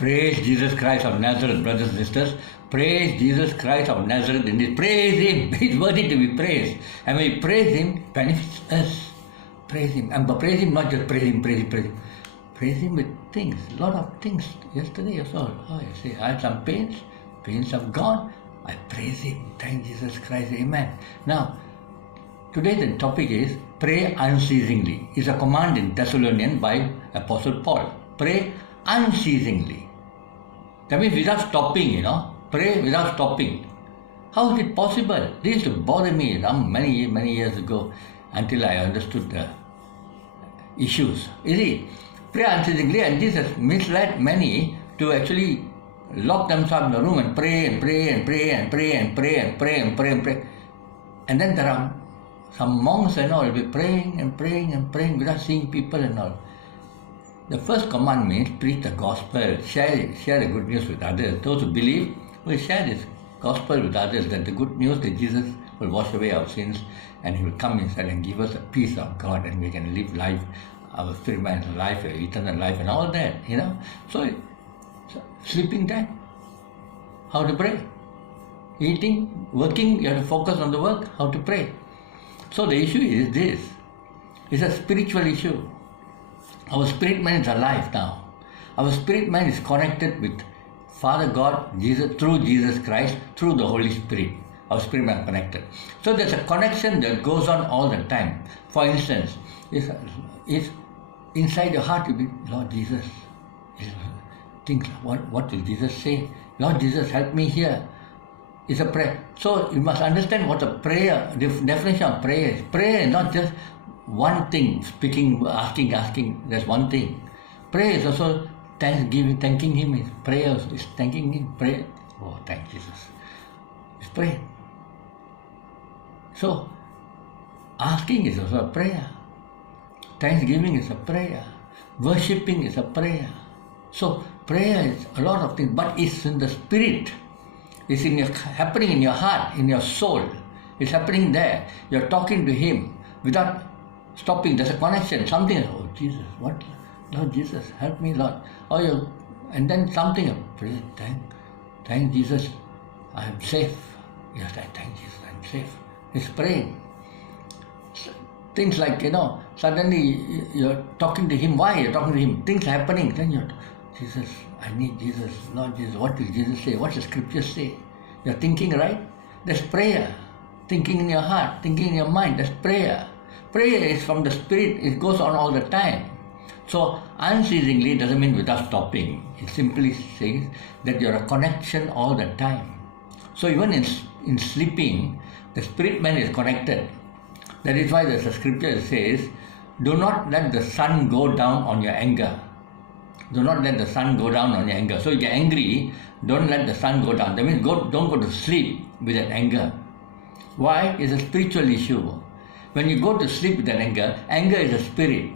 Praise Jesus Christ of Nazareth, brothers and sisters. Praise Jesus Christ of Nazareth indeed. Praise Him. He's worthy to be praised. And when we praise Him, it benefits us. Praise Him. And praise Him, not just praise Him, praise Him, praise Him. Praise Him with things, a lot of things. Yesterday I saw, you see, I had some pains. Pains have gone. I praise Him. Thank Jesus Christ. Amen. Now, today the topic is pray unceasingly. It's a command in Thessalonians by Apostle Paul. Pray unceasingly. That means without stopping, pray without stopping. How is it possible? This used to bother me many years ago until I understood the issues. You see, pray unceasingly, and this has misled many to actually lock themselves in the room and pray and pray and pray and pray and pray and pray and pray and pray. And then there are some monks and all will be praying and praying and praying without seeing people and all. The first commandment is preach the gospel, share the good news with others. Those who believe will share this gospel with others, that the good news that Jesus will wash away our sins and He will come inside and give us the peace of God, and we can live life, our spirit man's life, eternal life and all that, So sleeping time, how to pray. Eating, working, you have to focus on the work, how to pray. So the issue is this. It's a spiritual issue. Our spirit man is alive now. Our spirit man is connected with Father God, Jesus, through Jesus Christ, through the Holy Spirit. Our spirit man is connected. So there's a connection that goes on all the time. For instance, if inside your heart you be, Lord Jesus, think, what will Jesus say? Lord Jesus, help me here. It's a prayer. So you must understand what a prayer, the definition of prayer is. Prayer is not just one thing, speaking, asking, that's one thing. Prayer is also thanksgiving, thanking Him. Is prayer is thanking Him. Pray. Oh, thank Jesus. It's prayer. So, asking is also a prayer. Thanksgiving is a prayer. Worshipping is a prayer. So, prayer is a lot of things, but it's in the spirit. It's happening in your heart, in your soul. It's happening there. You're talking to Him without stopping. There's a connection. Something is, oh Jesus, what? Lord Jesus, help me, Lord. And then something, pray, thank Jesus, I am safe. Yes, I thank Jesus, I'm safe. It's praying. Things like, suddenly you're talking to Him. Why you're talking to Him? Things are happening. Then you're, Jesus, I need Jesus. Lord Jesus, what will Jesus say? What does the Scripture say? You're thinking, right? That's prayer. Thinking in your heart, thinking in your mind, that's prayer. Prayer is from the Spirit. It goes on all the time. So unceasingly doesn't mean without stopping. It simply says that you're a connection all the time. So even in sleeping, the spirit man is connected. That is why there's a scripture that says, do not let the sun go down on your anger. Do not let the sun go down on your anger. So if you're angry, don't let the sun go down. That means don't go to sleep with that anger. Why? It's a spiritual issue. When you go to sleep with that anger is a spirit.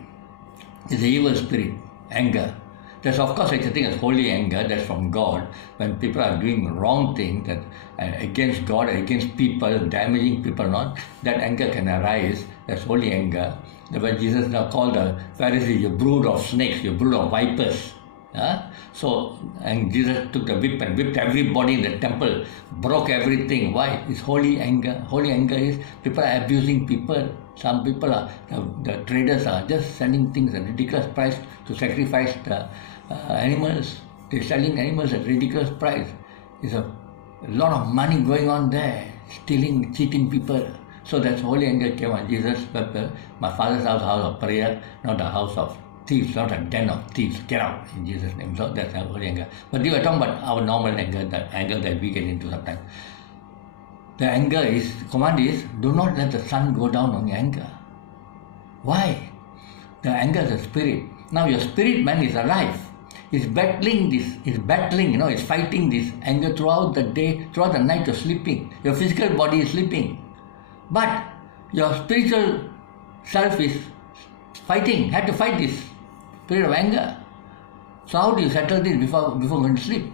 It's an evil spirit, anger. There's of course such a thing as holy anger, that's from God. When people are doing wrong things against God, against people, damaging people, not that anger can arise. That's holy anger. When Jesus now called the Pharisees, you brood of snakes, you brood of vipers. So, and Jesus took the whip and whipped everybody in the temple, broke everything. Why? It's holy anger. Holy anger is people are abusing people. Some people are, the traders are just selling things at ridiculous price to sacrifice the animals. They're selling animals at ridiculous price. There's a lot of money going on there, stealing, cheating people. So that's holy anger came on Jesus. My Father's house, house of prayer, not a house of thieves, not a den of thieves. Get out in Jesus' name. So that's our holy anger. But we are talking about our normal anger, the anger that we get into sometimes. The anger is, command is, do not let the sun go down on your anger. Why? The anger is a spirit. Now your spirit man is alive. He's battling this, he's fighting this anger throughout the day, throughout the night you're sleeping. Your physical body is sleeping. But your spiritual self is fighting, had to fight this spirit of anger. So how do you settle this before going to sleep?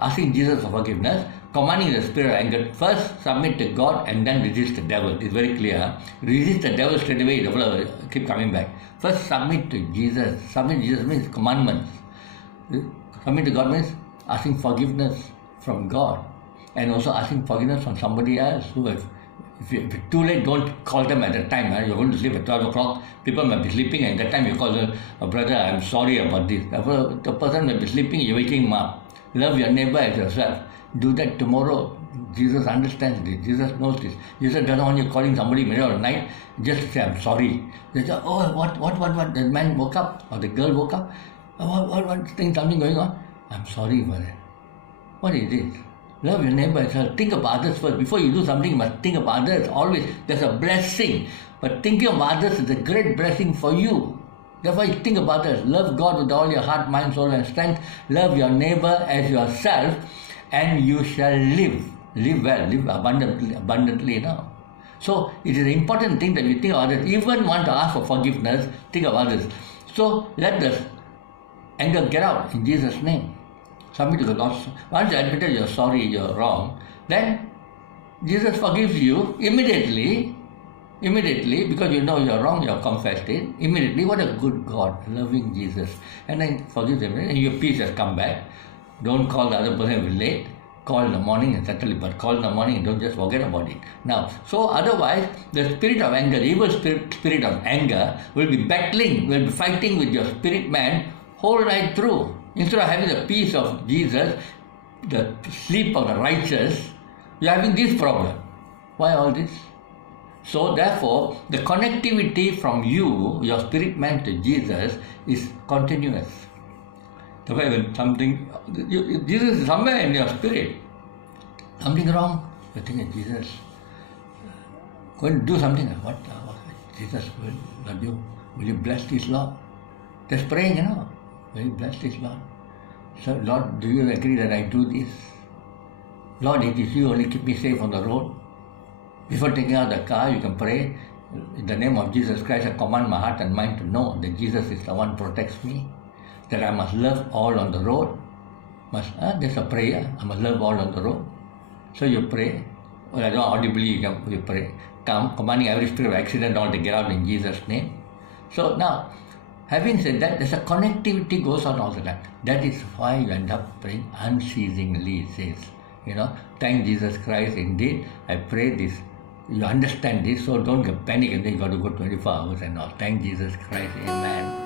Asking Jesus for forgiveness, commanding the spirit of anger. First submit to God and then resist the devil. It's very clear. Resist the devil straight away, the devil will keep coming back. First submit to Jesus. Submit to Jesus means commandments. Coming to God means asking forgiveness from God and also asking forgiveness from somebody else who have. If it's too late, don't call them at that time. You're going to sleep at 12 o'clock. People might be sleeping, and at that time you call them, brother, I'm sorry about this. The person may be sleeping, you're waking him up. Love your neighbor as yourself. Do that tomorrow. Jesus understands this. Jesus knows this. Jesus doesn't want you calling somebody in the middle of the night just to say, I'm sorry. They say, oh, what? The man woke up or the girl woke up. What? Something going on? I'm sorry for that. What is this? Love your neighbor as well. Think of others first. Before you do something, you must think of others. Always. There's a blessing. But thinking of others is a great blessing for you. Therefore, you think of others. Love God with all your heart, mind, soul, and strength. Love your neighbor as yourself, and you shall live. Live well. Live abundantly now. So, it is an important thing that you think of others. Even want to ask for forgiveness, think of others. So, let the anger get out in Jesus' name. Submit to the Lord. Once you admit you're sorry, you're wrong, then Jesus forgives you immediately, because you know you're wrong, you're confessed it. Immediately, what a good God, loving Jesus. And then forgives him, and your peace has come back. Don't call the other person late. Call in the morning and settle it, but call in the morning and don't just forget about it. Now, so otherwise, the spirit of anger, the evil spirit of anger will be battling, will be fighting with your spirit man whole night through. Instead of having the peace of Jesus, the sleep of the righteous, you're having this problem. Why all this? So therefore, the connectivity from you, your spirit man to Jesus, is continuous. The way when something, Jesus is somewhere in your spirit. Something wrong, you think of Jesus. Going to do something, what Jesus will love you. Will you bless this Lord? Just praying, Will you bless this Lord? So, Lord, do you agree that I do this? Lord, it is you only keep me safe on the road. Before taking out the car, you can pray. In the name of Jesus Christ, I command my heart and mind to know that Jesus is the one who protects me. That I must love all on the road. There's a prayer. I must love all on the road. So you pray. Or audibly you pray. Commanding every spirit of accident all to get out in Jesus' name. So now, having said that, there's a connectivity goes on all the time. That is why you end up praying unceasingly, it says. Thank Jesus Christ, indeed. I pray this. You understand this, so don't panic and then you got to go 24 hours and all. Thank Jesus Christ, amen.